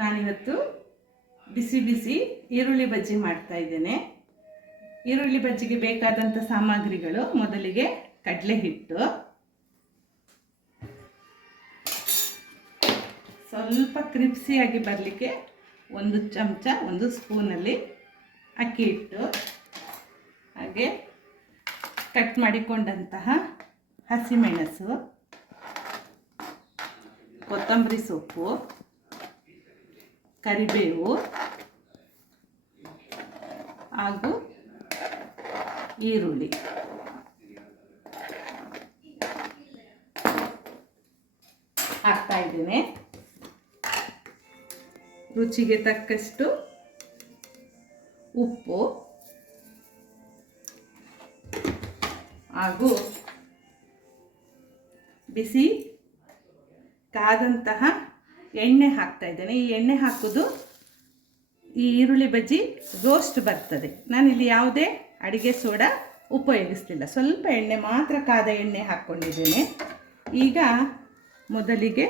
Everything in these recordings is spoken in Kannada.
ನಾನಿವತ್ತು ಬಿಸಿ ಬಿಸಿ ಈರುಳ್ಳಿ ಬಜ್ಜಿ ಮಾಡ್ತಾ ಇದ್ದೇನೆ. ಈರುಳ್ಳಿ ಬಜ್ಜಿಗೆ ಬೇಕಾದಂಥ ಸಾಮಗ್ರಿಗಳು: ಮೊದಲಿಗೆ ಕಡಲೆ ಹಿಟ್ಟು, ಸ್ವಲ್ಪ ಕ್ರಿಪ್ಸಿಯಾಗಿ ಬರಲಿಕ್ಕೆ 1 ಚಮಚ 1 ಸ್ಪೂನಲ್ಲಿ ಅಕ್ಕಿ ಹಿಟ್ಟು, ಹಾಗೆ ಕಟ್ ಮಾಡಿಕೊಂಡಂತಹ ಹಸಿಮೆಣಸು, ಕೊತ್ತಂಬರಿ ಸೊಪ್ಪು, ಕರಿಬೇವು ಹಾಗೂ ಈರುಳ್ಳಿ. ಹಾಕ್ತಾ ಇದ್ದೇನೆ. ರುಚಿಗೆ ತಕ್ಕಷ್ಟು ಉಪ್ಪು ಹಾಗೂ ಬಿಸಿ ಕಾದಂತಹ ಎಣ್ಣೆ ಹಾಕ್ತಾ ಇದ್ದೇನೆ. ಈ ಎಣ್ಣೆ ಹಾಕೋದು ಈ ಈರುಳ್ಳಿ ಬಜ್ಜಿ ರೋಸ್ಟ್ ಬರ್ತದೆ. ನಾನಿಲ್ಲಿ ಯಾವುದೇ ಅಡಿಗೆ ಸೋಡಾ ಉಪಯೋಗಿಸ್ತಿಲ್ಲ, ಸ್ವಲ್ಪ ಎಣ್ಣೆ ಮಾತ್ರ, ಕಾದ ಎಣ್ಣೆ ಹಾಕ್ಕೊಂಡಿದ್ದೇನೆ. ಈಗ ಮೊದಲಿಗೆ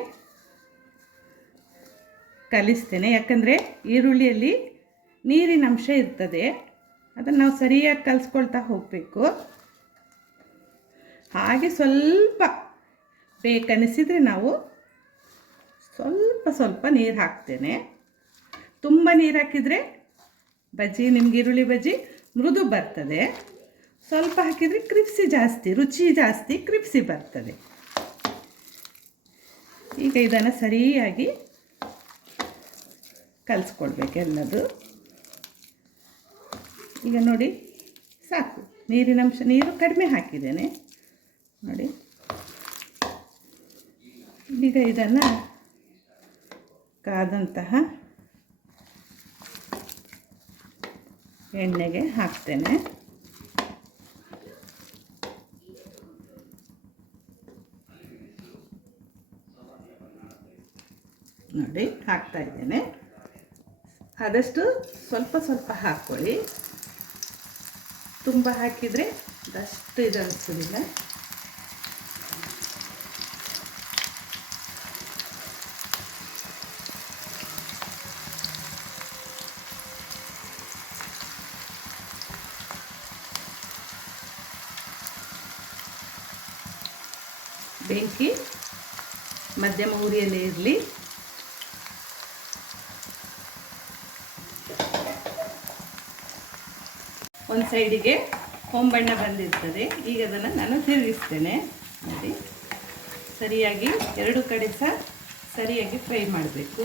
ಕಲಿಸ್ತೇನೆ, ಯಾಕಂದರೆ ಈರುಳ್ಳಿಯಲ್ಲಿ ನೀರಿನ ಅಂಶ ಇರ್ತದೆ, ಅದನ್ನು ನಾವು ಸರಿಯಾಗಿ ಕಲಿಸ್ಕೊಳ್ತಾ ಹೋಗಬೇಕು. ಹಾಗೆ ಸ್ವಲ್ಪ ಬೇಕನ್ನಿಸಿದರೆ ನಾವು ಸ್ವಲ್ಪ ನೀರು ಹಾಕ್ತೇನೆ. ತುಂಬ ನೀರು ಹಾಕಿದರೆ ಬಜ್ಜಿ, ನಿಮ್ಗೆ ಈರುಳ್ಳಿ ಬಜ್ಜಿ ಮೃದು ಬರ್ತದೆ. ಸ್ವಲ್ಪ ಹಾಕಿದರೆ ಕ್ರಿಪ್ಸಿ ಜಾಸ್ತಿ, ರುಚಿ ಜಾಸ್ತಿ, ಕ್ರಿಪ್ಸಿ ಬರ್ತದೆ. ಈಗ ಇದನ್ನು ಸರಿಯಾಗಿ ಕಲಿಸ್ಕೊಳ್ಬೇಕು ಎಲ್ಲದು. ಈಗ ನೋಡಿ, ಸಾಕು, ನೀರು ಕಡಿಮೆ ಹಾಕಿದ್ದೇನೆ ನೋಡಿ. ಈಗ ಇದನ್ನು ಕಾದಂತಹ ಎಣ್ಣೆಗೆ ಹಾಕ್ತೇನೆ. ನೋಡಿ, ಹಾಕ್ತಾ ಇದ್ದೇನೆ. ಆದಷ್ಟು ಸ್ವಲ್ಪ ಹಾಕ್ಕೊಳ್ಳಿ, ತುಂಬ ಹಾಕಿದರೆ ಅದಷ್ಟು ಇದು ಅನಿಸೋದಿಲ್ಲ. ಬೆಂಕಿ ಮಧ್ಯಮ ಉರಿಯಲ್ಲೇ ಇರಲಿ. ಒಂದು ಸೈಡಿಗೆ ಹೊಂಬಣ್ಣ ಬಂದಿರ್ತದೆ. ಈಗ ಅದನ್ನು ನಾನು ತಿರುಗಿಸ್ತೇನೆ ನೋಡಿ. ಸರಿಯಾಗಿ 2 ಕಡೆ ಸಹ ಸರಿಯಾಗಿ ಫ್ರೈ ಮಾಡಬೇಕು.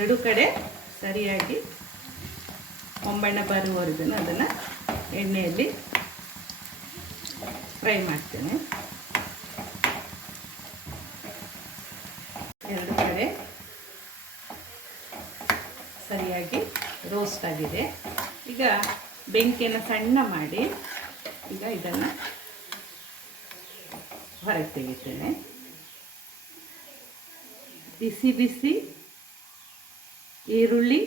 ಎರಡು ಕಡೆ ಸರಿಯಾಗಿ ಹೊಂಬಣ್ಣ ಬರುವವರೆಗೂ ಅದನ್ನು ಎಣ್ಣೆಯಲ್ಲಿ ಫ್ರೈ ಮಾಡ್ತೇನೆ. 2 ಕಡೆ ಸರಿಯಾಗಿ ರೋಸ್ಟ್ ಆಗಿದೆ. ಈಗ ಬೆಂಕಿಯನ್ನು ಸಣ್ಣ ಮಾಡಿ ಈಗ ಇದನ್ನು ಹೊರಗೆ ತೆಗಿತೇನೆ. ಬಿಸಿ ಬಿಸಿ ಈರುಳ್ಳಿ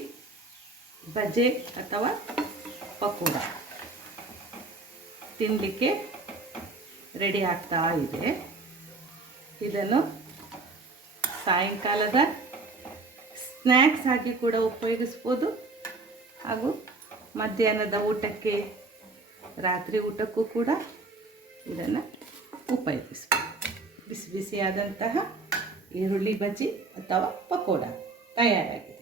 ಬಜ್ಜಿ ಅಥವಾ ಪಕೋಡ ತಿನ್ನಲಿಕ್ಕೆ ರೆಡಿ ಆಗ್ತಾ ಇದೆ. ಇದನ್ನು ಸಾಯಂಕಾಲದ ಸ್ನ್ಯಾಕ್ಸ್ ಆಗಿ ಕೂಡ ಉಪಯೋಗಿಸ್ಬೋದು, ಹಾಗೂ ಮಧ್ಯಾಹ್ನದ ಊಟಕ್ಕೆ, ರಾತ್ರಿ ಊಟಕ್ಕೂ ಕೂಡ ಇದನ್ನು ಉಪಯೋಗಿಸ್ಬೋದು. ಬಿಸಿ ಬಿಸಿಯಾದಂತಹ ಈರುಳ್ಳಿ ಬಜ್ಜಿ ಅಥವಾ ಪಕೋಡ ತಯಾರಾಗಿದೆ.